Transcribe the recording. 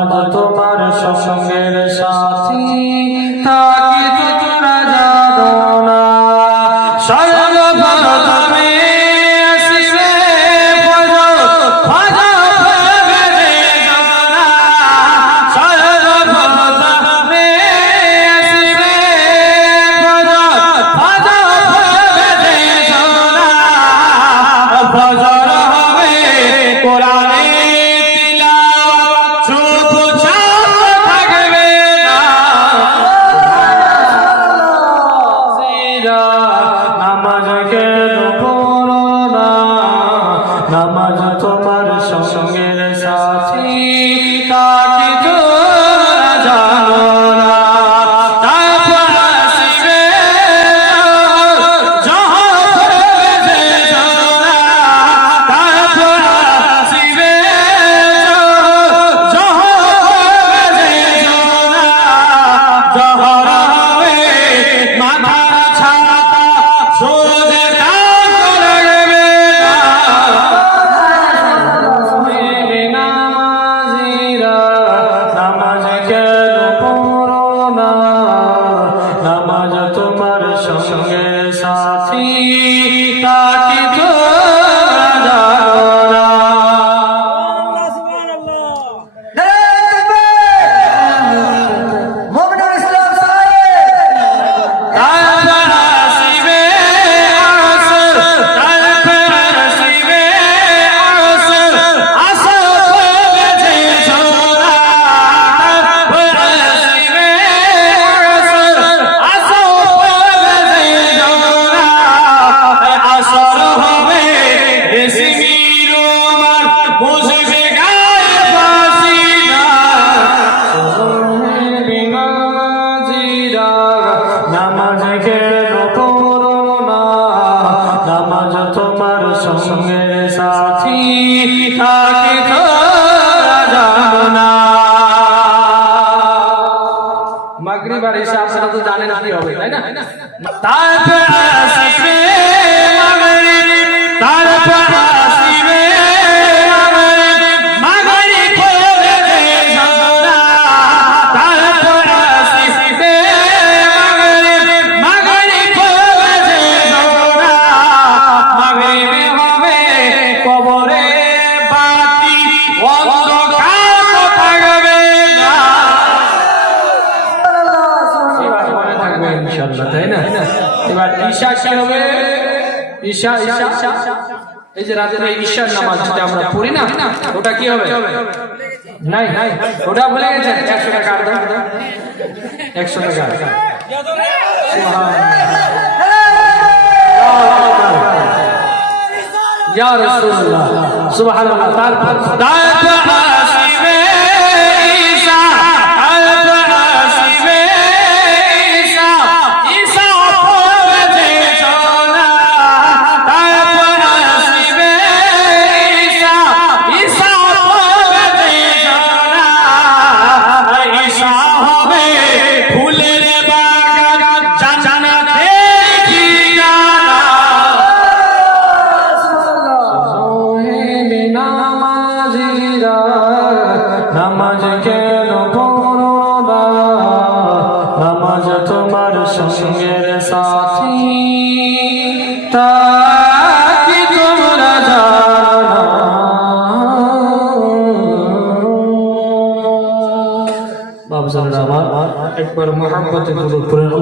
আমার যত সঙ্গের সা নামাজ তোমার সঙ্গের সঙ্গে সাথী। নামাজ তোমার সঙ্গে সাথী থাকে জানো ঈশা আপনারা তো জানেন কি হবে, তাই না? তারপর ইনশাআল্লাহ তাই না? এবার ঈশা কি হবে? ঈশা ঈশা এই যে এই ঈশার নামাজ যেটা আমরা পড়ি না, ওটা কি হবে? নাই নাই, ওটা ভুলে গেছেন একশো টাকা একশো টাকা ইয়া রাসূলুল্লাহ। সুবহানাল্লাহ। তারপর নামাজ কেন পড়ো না? নামাজ তোমার সঙ্গের সাথী। তাকে তোমরা জানো? বাবু আমার একবার মোহাম্মতে দরুদ পড়েন।